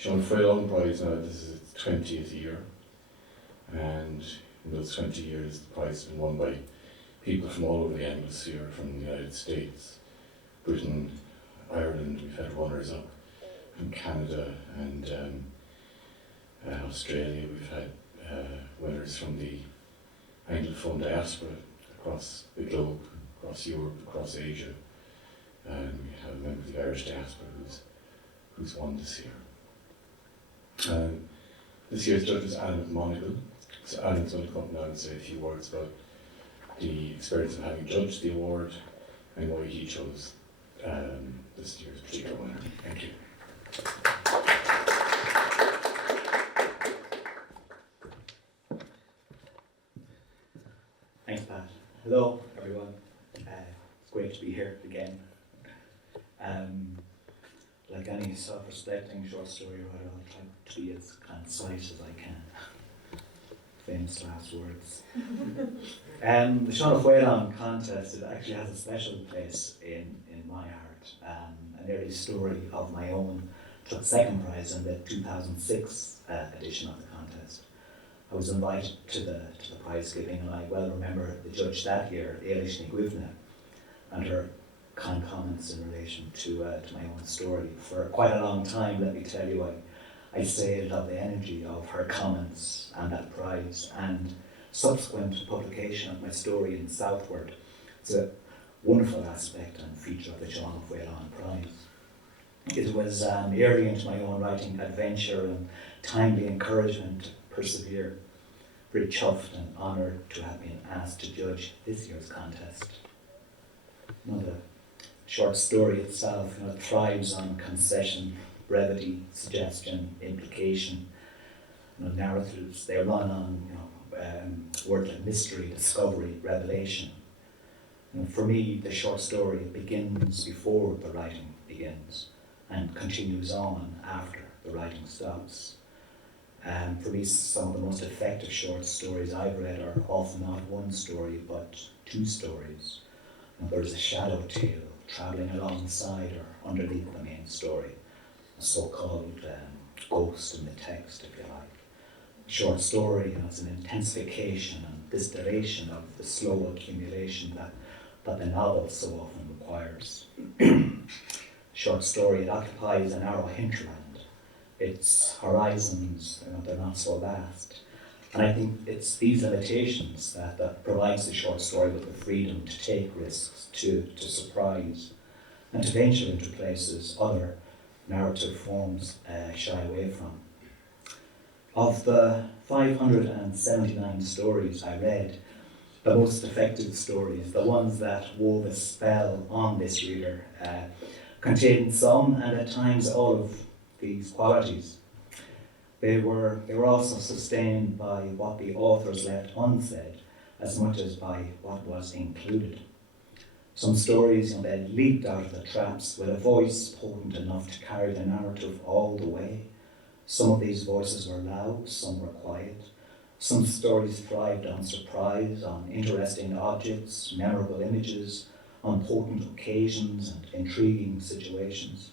Sean Freelon Prize now, this is its 20th year, and in those 20 years the prize has been won by people from all over the Anglosphere, from the United States, Britain, Ireland. We've had runners up from Canada and Australia. We've had winners from the Anglophone diaspora across the globe, across Europe, across Asia, and we have a member of the Irish diaspora who's won this year. This year's judge is Alan McMonalge. So Alan's going to come up now and say a few words about the experience of having judged the award and why he chose this year's particular winner. Thank you. Thanks, Pat. Hello, everyone. It's great to be here again. Like any self-respecting short story writer, I'll try to be as concise as I can. Famous last words. The Sean Freelon contest, it actually has a special place in my heart. An early story of my own took second prize in the 2006 edition of the contest. I was invited to the prize giving, and I well remember the judge that year, Ailish Gwivna, and her kind comments in relation to my own story. For quite a long time, let me tell you, I saved of the energy of her comments and that prize, and subsequent publication of my story in Southward. It's a wonderful aspect and feature of the Sean Freelon Prize. It was early into my own writing adventure and timely encouragement to persevere. Very chuffed and honoured to have been asked to judge this year's contest. The short story itself thrives on concession, brevity, suggestion, implication. Narratives, they run on words like mystery, discovery, revelation. For me, the short story begins before the writing begins and continues on after the writing stops. For me, some of the most effective short stories I've read are often not one story, but two stories. There's a shadow tale travelling alongside or underneath the main story, a so-called ghost in the text, if you like. A short story, it's an intensification and distillation of the slow accumulation that the novel so often requires. Short story, it occupies a narrow hinterland. Its horizons, they're not so vast. And I think it's these limitations that provides the short story with the freedom to take risks, to surprise, and to venture into places other narrative forms shy away from. Of the 579 stories I read, the most effective stories, the ones that wove a spell on this reader, contained some and at times all of these qualities. They were also sustained by what the authors left unsaid as much as by what was included. Some stories, they leaped out of the traps with a voice potent enough to carry the narrative all the way. Some of these voices were loud, some were quiet. Some stories thrived on surprise, on interesting objects, memorable images, on potent occasions and intriguing situations.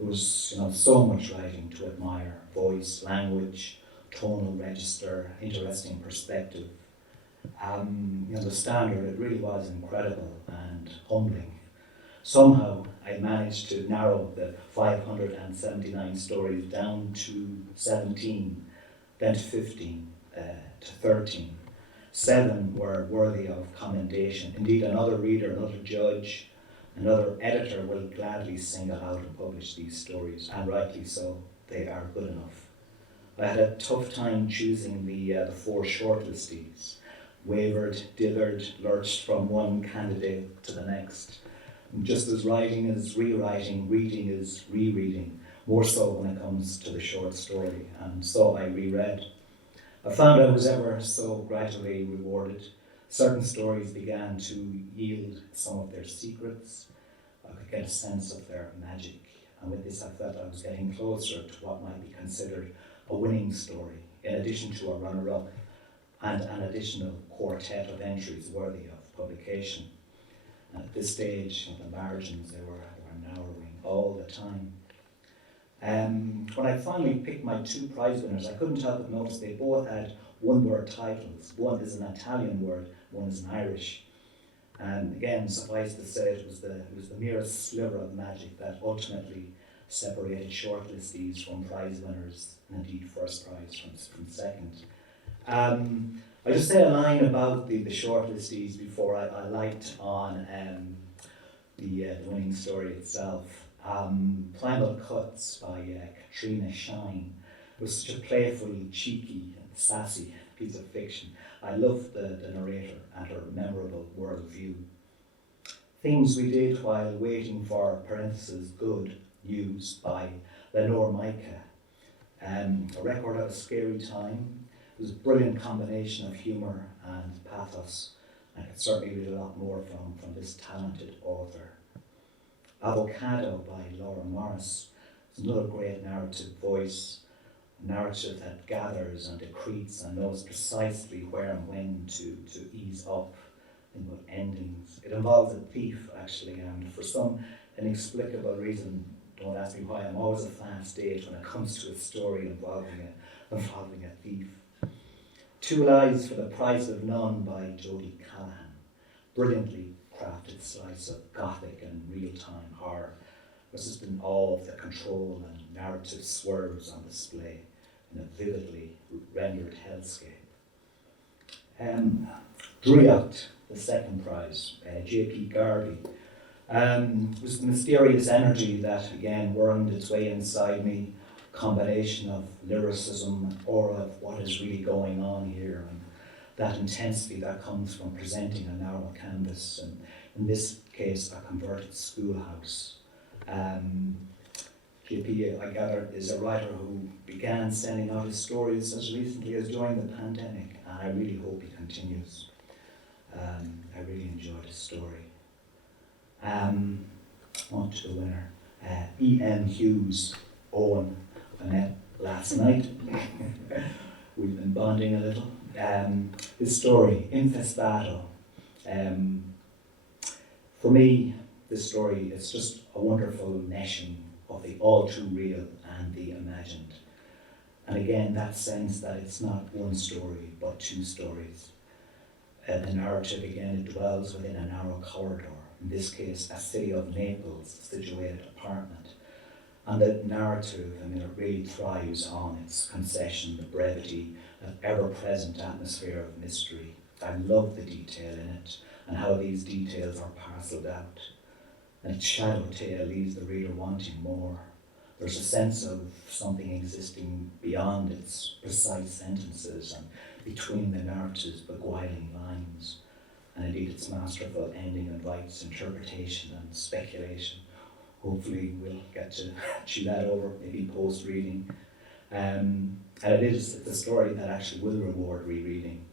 There was, so much writing to admire: voice, language, tonal register, interesting perspective. The standard, it really was incredible and humbling. Somehow I managed to narrow the 579 stories down to 17, then to 15, to 13. 7 were worthy of commendation. Indeed, another reader, another judge, another editor will gladly single out and publish these stories, and rightly so. They are good enough. I had a tough time choosing the 4 shortlistees. Wavered, dithered, lurched from one candidate to the next. And just as writing is rewriting, reading is rereading, more so when it comes to the short story, and so I reread. I found I was ever so gradually rewarded. Certain stories began to yield some of their secrets. I could get a sense of their magic, and with this I felt I was getting closer to what might be considered a winning story, in addition to a runner-up and an additional quartet of entries worthy of publication. And at this stage, the margins, they were narrowing all the time. When I finally picked my two prize winners, I couldn't help but notice they both had one-word titles. One is an Italian word, one is an Irish. And again, suffice to say, it was the merest sliver of magic that ultimately separated shortlistees from prize winners, and indeed first prize from second. I just say a line about the shortlistees before I light on the winning story itself. Primal Cuts by Katrina Shine was such a playfully cheeky and sassy piece of fiction. I loved the narrator and her memorable worldview. Things We Did While Waiting for parentheses Good News by Lenore Micah. A record of a scary time. It was a brilliant combination of humour and pathos. I could certainly read a lot more from this talented author. Avocado by Laura Morris is another great narrative voice, a narrative that gathers and accretes and knows precisely where and when to ease up in what endings. It involves a thief, actually, and for some inexplicable reason, don't ask me why, I'm always a fast date when it comes to a story involving a thief. Two Lies for the Price of None by Jodie Callahan. Brilliantly crafted slice of gothic and real-time horror. There's just been all of the control and narrative swerves on display in a vividly rendered hellscape. Dryacht, the second prize, J.P. Garvey. Was the mysterious energy that again wormed its way inside me, combination of lyricism or of what is really going on here, and that intensity that comes from presenting a narrow canvas, and in this case a converted schoolhouse. JP, I gather, is a writer who began sending out his stories as recently as during the pandemic, and I really hope he continues. I really enjoyed his story. On to the winner. E.M. Hughes, Owen, I met last night. We've been bonding a little. His story, Infestato. For me, this story is just a wonderful meshing of the all too real and the imagined. And again, that sense that it's not one story, but two stories. The narrative, again, it dwells within a narrow corridor. In this case, a city of Naples situated apartment. And the narrative, it really thrives on its concession, the brevity, that ever-present atmosphere of mystery. I love the detail in it, and how these details are parcelled out. And its shadow tale leaves the reader wanting more. There's a sense of something existing beyond its precise sentences and between the narrative's beguiling lines. And indeed its masterful ending invites interpretation and speculation. Hopefully we'll get to chew that over, maybe post-reading. And it's a story that actually will reward rereading.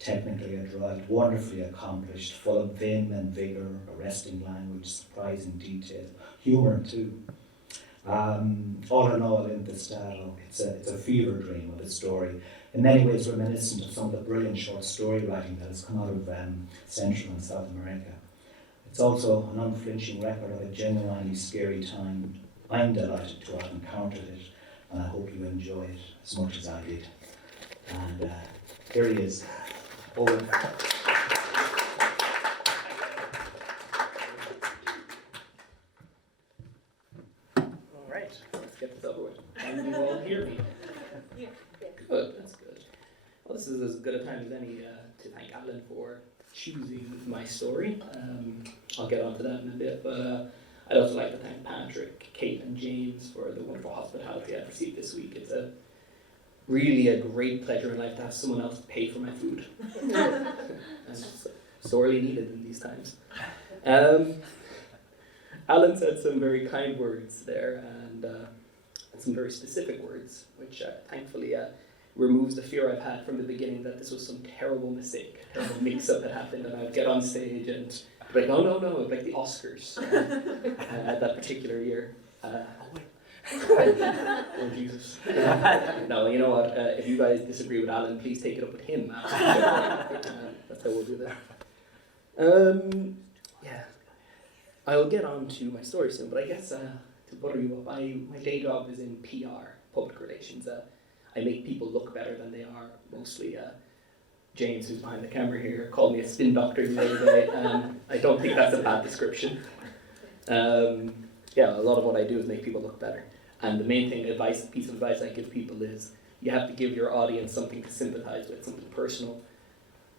Technically adroit, wonderfully accomplished, full of vim and vigour, arresting language, surprising detail, humour too. All in all, Infestato, it's a fever dream of a story, in many ways reminiscent of some of the brilliant short story writing that has come out of Central and South America. It's also an unflinching record of a genuinely scary time. I'm delighted to have encountered it, and I hope you enjoy it as much as I did. And here he is, Owen. All right, let's get this over with. Can you all hear me? Yeah. Good, that's good. Well, this is as good a time as any to thank Alan for choosing my story. I'll get onto that in a bit, but I'd also like to thank Patrick, Kate, and James for the wonderful hospitality I've received this week. It's really a great pleasure in life to have someone else pay for my food. That's sorely needed in these times. Alan said some very kind words there, and some very specific words, which thankfully removes the fear I've had from the beginning that this was some terrible mistake, terrible mix-up that happened, and I'd get on stage and be like, no, like the Oscars at that particular year. Oh Jesus. No, you know what, if you guys disagree with Alan, please take it up with him. That's how we'll do that. Yeah, I'll get on to my story soon, but I guess to to butter you up, my day job is in PR, public relations. I make people look better than they are, mostly. James, who's behind the camera here, called me a spin doctor the other day. I don't think that's a bad description. Yeah, a lot of what I do is make people look better. And the main piece of advice I give people is you have to give your audience something to sympathize with, something personal.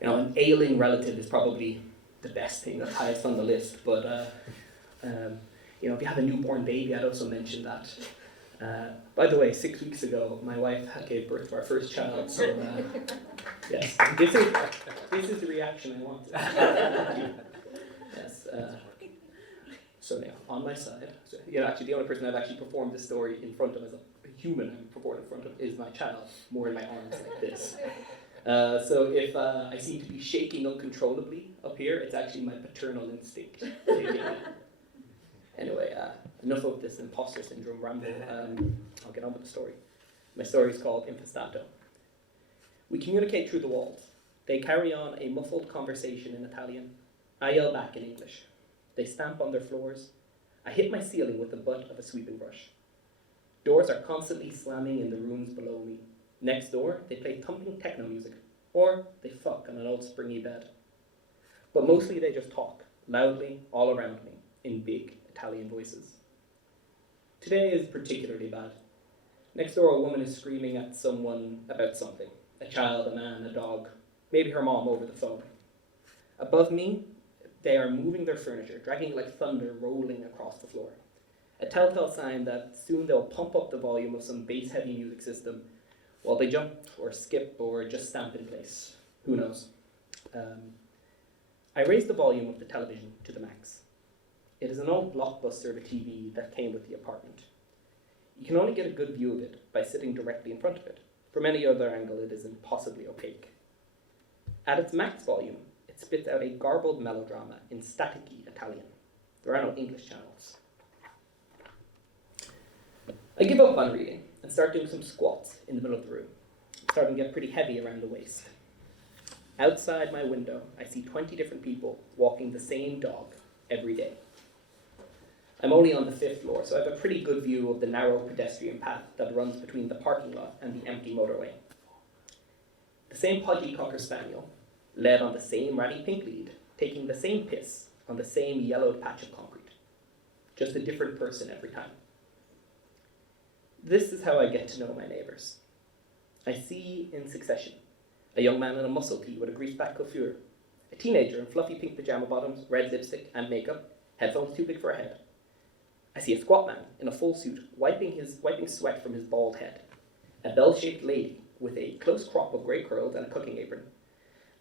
You know, an ailing relative is probably the best thing, the highest on the list. But you know, if you have a newborn baby, I'd also mention that. By the way, 6 weeks ago, my wife gave birth to our first child. So yes, this is the reaction I wanted. Yes. So yeah, on my side, so, you know, actually the only person I've actually performed this story in front of as a human I've performed in front of is my child, more in my arms like this. So if I seem to be shaking uncontrollably up here, it's actually my paternal instinct. Anyway, enough of this imposter syndrome ramble. I'll get on with the story. My story is called Infestato. We communicate through the walls. They carry on a muffled conversation in Italian. I yell back in English. They stamp on their floors. I hit my ceiling with the butt of a sweeping brush. Doors are constantly slamming in the rooms below me. Next door, they play thumping techno music, or they fuck on an old springy bed. But mostly they just talk, loudly, all around me, in big Italian voices. Today is particularly bad. Next door, a woman is screaming at someone about something. A child, a man, a dog, maybe her mom over the phone. Above me, they are moving their furniture, dragging like thunder rolling across the floor. A telltale sign that soon they'll pump up the volume of some bass-heavy music system while they jump or skip or just stamp in place. Who knows? I raised the volume of the television to the max. It is an old Blockbuster of a TV that came with the apartment. You can only get a good view of it by sitting directly in front of it. From any other angle, it is impossibly opaque. At its max volume, it spits out a garbled melodrama in staticky Italian. There are no English channels. I give up on reading and start doing some squats in the middle of the room. I'm starting to get pretty heavy around the waist. Outside my window, I see 20 different people walking the same dog every day. I'm only on the 5th floor, so I have a pretty good view of the narrow pedestrian path that runs between the parking lot and the empty motorway. The same podgy Cocker Spaniel, led on the same ratty pink lead, taking the same piss on the same yellowed patch of concrete. Just a different person every time. This is how I get to know my neighbours. I see in succession a young man in a muscle tee with a greased-back coiffure, a teenager in fluffy pink pajama bottoms, red lipstick and makeup, headphones too big for a head. I see a squat man in a full suit wiping sweat from his bald head, a bell-shaped lady with a close crop of grey curls and a cooking apron,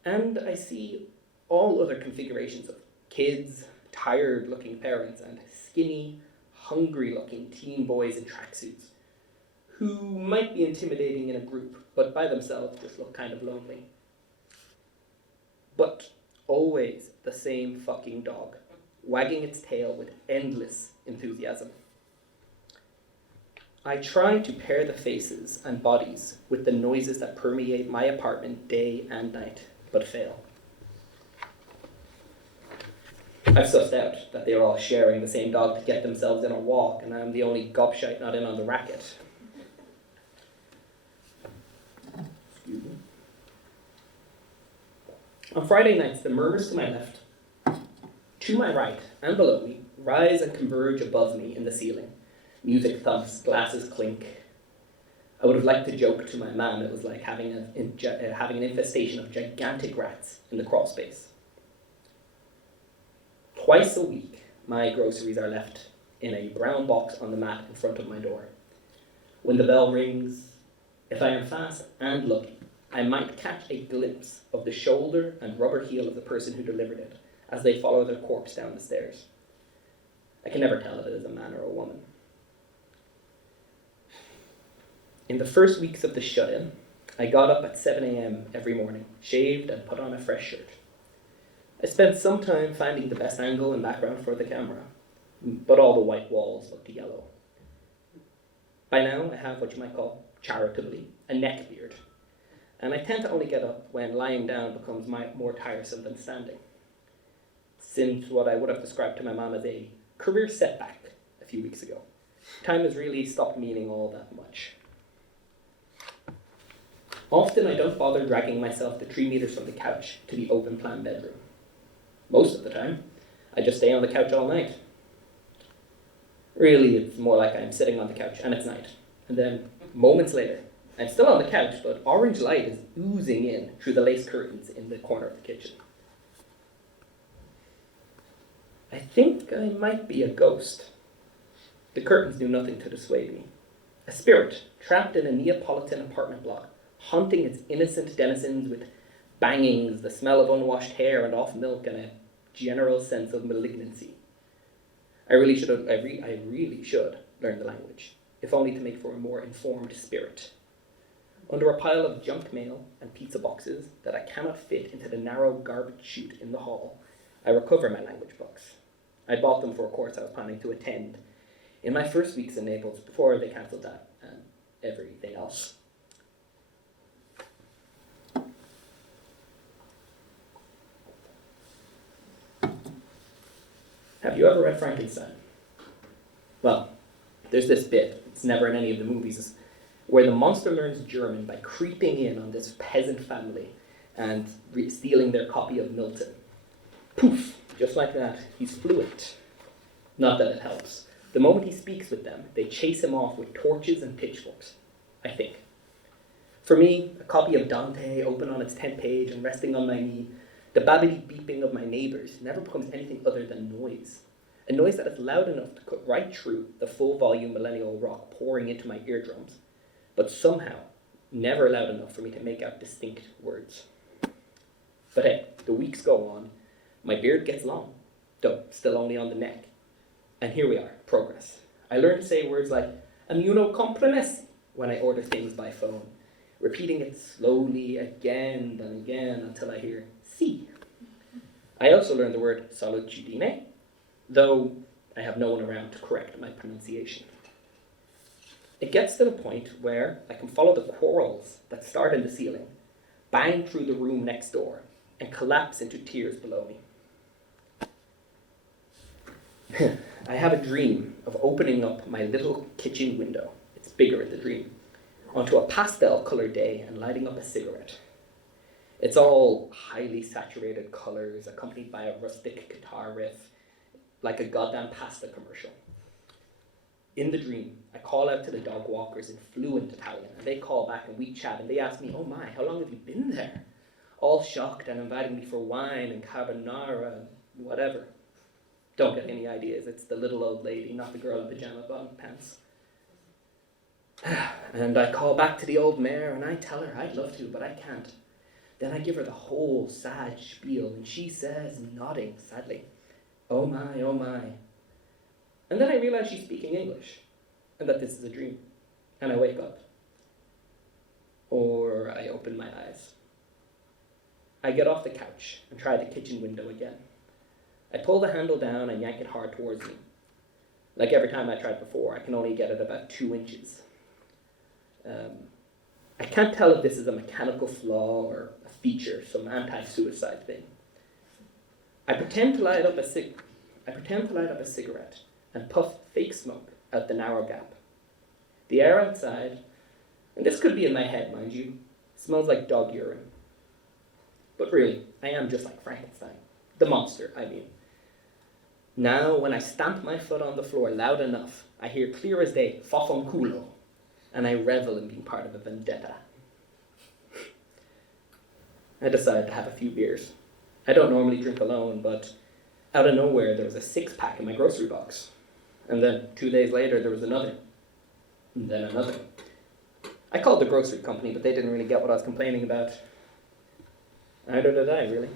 and I see all other configurations of kids, tired-looking parents, and skinny, hungry-looking teen boys in tracksuits, who might be intimidating in a group, but by themselves just look kind of lonely. But always the same fucking dog, wagging its tail with endless enthusiasm. I try to pair the faces and bodies with the noises that permeate my apartment day and night, but fail. I've sussed out that they are all sharing the same dog to get themselves in a walk, and I'm the only gobshite not in on the racket. Excuse me. On Friday nights, the murmurs to my left, to my right, and below me, rise and converge above me in the ceiling. Music thumps, glasses clink. I would have liked to joke to my mum it was like having an infestation of gigantic rats in the crawl space. Twice a week, my groceries are left in a brown box on the mat in front of my door. When the bell rings, if I am fast and lucky, I might catch a glimpse of the shoulder and rubber heel of the person who delivered it as they follow their corpse down the stairs. I can never tell if it is a man or a woman. In the first weeks of the shut-in, I got up at 7 a.m. every morning, shaved and put on a fresh shirt. I spent some time finding the best angle and background for the camera, but all the white walls looked yellow. By now, I have what you might call, charitably, a neck beard, and I tend to only get up when lying down becomes more tiresome than standing. Since what I would have described to my mom as a career setback a few weeks ago, Time has really stopped meaning all that much. Often I don't bother dragging myself the 3 meters from the couch to the open plan bedroom. Most of the time, I just stay on the couch all night. Really, it's more like I'm sitting on the couch and it's night. And then, moments later, I'm still on the couch, but orange light is oozing in through the lace curtains in the corner of the kitchen. I think I might be a ghost. The curtains do nothing to dissuade me. A spirit trapped in a Neapolitan apartment block, haunting its innocent denizens with bangings, the smell of unwashed hair and off milk, and a general sense of malignancy. I really should learn the language, if only to make for a more informed spirit. Under a pile of junk mail and pizza boxes that I cannot fit into the narrow garbage chute in the hall, I recover my language books. I bought them for a course I was planning to attend in my first weeks in Naples before they cancelled that and everything else. Have you ever read Frankenstein? Well, there's this bit, it's never in any of the movies, where the monster learns German by creeping in on this peasant family and stealing their copy of Milton. Poof, just like that, he's fluent. Not that it helps. The moment he speaks with them, they chase him off with torches and pitchforks, I think. For me, a copy of Dante open on its 10th page and resting on my knee, the babbity beeping of my neighbours never becomes anything other than noise. A noise that is loud enough to cut right through the full volume millennial rock pouring into my eardrums, but somehow never loud enough for me to make out distinct words. But hey, the weeks go on, my beard gets long, though still only on the neck. And here we are, progress. I learned to say words like immunocompromissi when I order things by phone, repeating it slowly again and again until I hear si. I also learned the word solitudine, though I have no one around to correct my pronunciation. It gets to the point where I can follow the quarrels that start in the ceiling, bang through the room next door, and collapse into tears below me. I have a dream of opening up my little kitchen window, it's bigger in the dream, onto a pastel-colored day and lighting up a cigarette. It's all highly saturated colors, accompanied by a rustic guitar riff, like a goddamn pasta commercial. In the dream, I call out to the dog walkers in fluent Italian, and they call back and we chat, and they ask me, oh my, how long have you been there? All shocked and inviting me for wine and carbonara, whatever. Don't get any ideas, it's the little old lady, not the girl in pajama bottom pants. And I call back to the old mare and I tell her I'd love to, but I can't. Then I give her the whole sad spiel and she says, nodding sadly, oh my, oh my. And then I realize she's speaking English and that this is a dream. And I wake up. Or I open my eyes. I get off the couch and try the kitchen window again. I pull the handle down and yank it hard towards me. Like every time I tried before, I can only get it about 2 inches. I can't tell if this is a mechanical flaw or a feature, some anti-suicide thing. I pretend to light up a cigarette and puff fake smoke out the narrow gap. The air outside, and this could be in my head, mind you, smells like dog urine. But really, I am just like Frankenstein. The monster, I mean. Now, when I stamp my foot on the floor loud enough, I hear clear as day, "Faffanculo," and I revel in being part of a vendetta. I decided to have a few beers. I don't normally drink alone, but out of nowhere there was a 6-pack in my grocery box. And then 2 days later there was another. And then another. I called the grocery company, but they didn't really get what I was complaining about. Neither did I, really.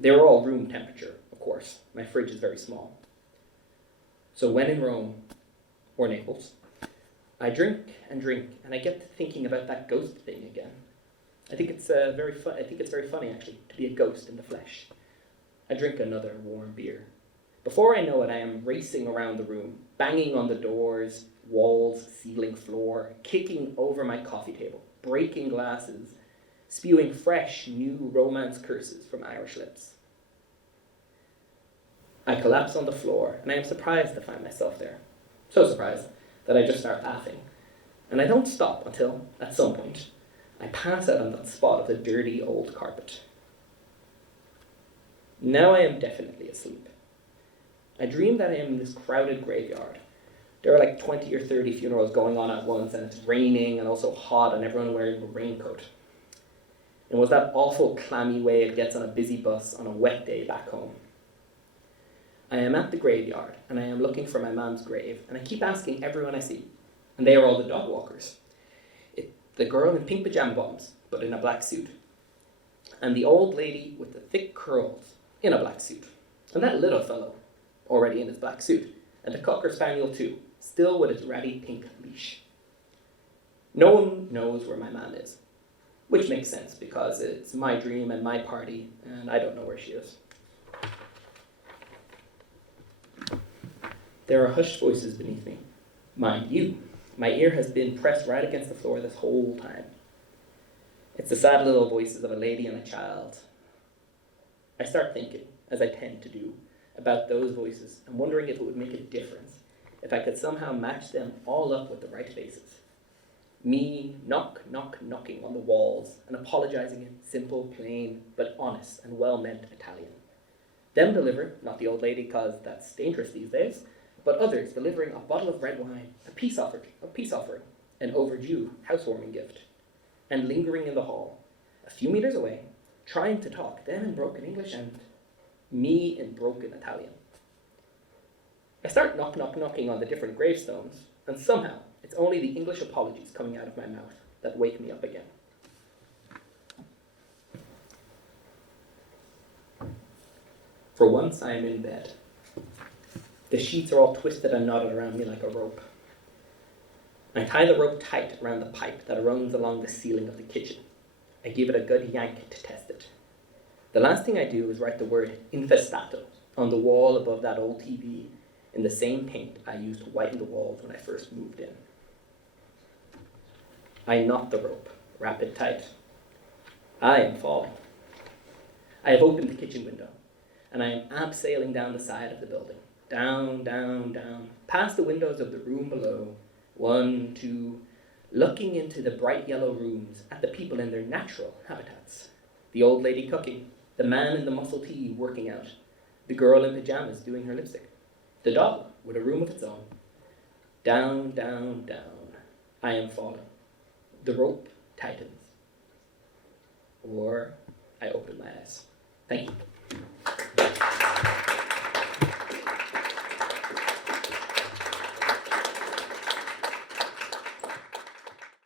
They were all room temperature, of course. My fridge is very small. So when in Rome, or Naples, I drink, and I get to thinking about that ghost thing again. I think it's very funny, actually, to be a ghost in the flesh. I drink another warm beer. Before I know it, I am racing around the room, banging on the doors, walls, ceiling, floor, kicking over my coffee table, breaking glasses, spewing fresh, new romance curses from Irish lips. I collapse on the floor, and I am surprised to find myself there. So surprised that I just start laughing. And I don't stop until, at some point, I pass out on that spot of the dirty old carpet. Now I am definitely asleep. I dream that I am in this crowded graveyard. There are like 20 or 30 funerals going on at once, and it's raining and also hot, and everyone wearing a raincoat. It was that awful clammy way it gets on a busy bus on a wet day back home. I am at the graveyard, and I am looking for my man's grave, and I keep asking everyone I see, and they are all the dog walkers. The girl in pink pajama bottoms, but in a black suit, and the old lady with the thick curls in a black suit, and that little fellow already in his black suit, and the Cocker Spaniel too, still with its ratty pink leash. No one knows where my man is, which makes sense because it's my dream and my party, and I don't know where she is. There are hushed voices beneath me. Mind you, my ear has been pressed right against the floor this whole time. It's the sad little voices of a lady and a child. I start thinking, as I tend to do, about those voices and wondering if it would make a difference if I could somehow match them all up with the right faces. Me knocking on the walls and apologizing in simple, plain, but honest and well-meant Italian. Them deliver, not the old lady cause that's dangerous these days, but others delivering a bottle of red wine, a peace offering, an overdue housewarming gift, and lingering in the hall, a few meters away, trying to talk, them in broken English and me in broken Italian. I start knocking on the different gravestones, and somehow it's only the English apologies coming out of my mouth that wake me up again. For once I am in bed. The sheets are all twisted and knotted around me like a rope. I tie the rope tight around the pipe that runs along the ceiling of the kitchen. I give it a good yank to test it. The last thing I do is write the word Infestato on the wall above that old TV in the same paint I used to whiten the walls when I first moved in. I knot the rope, wrap it tight. I am falling. I have opened the kitchen window, and I am abseiling down the side of the building. Down, down, down, past the windows of the room below. 1, 2, looking into the bright yellow rooms at the people in their natural habitats. The old lady cooking, the man in the muscle tee working out, the girl in pajamas doing her lipstick, the dog with a room of its own. Down, down, down, I am falling. The rope tightens. Or I open my eyes. Thank you.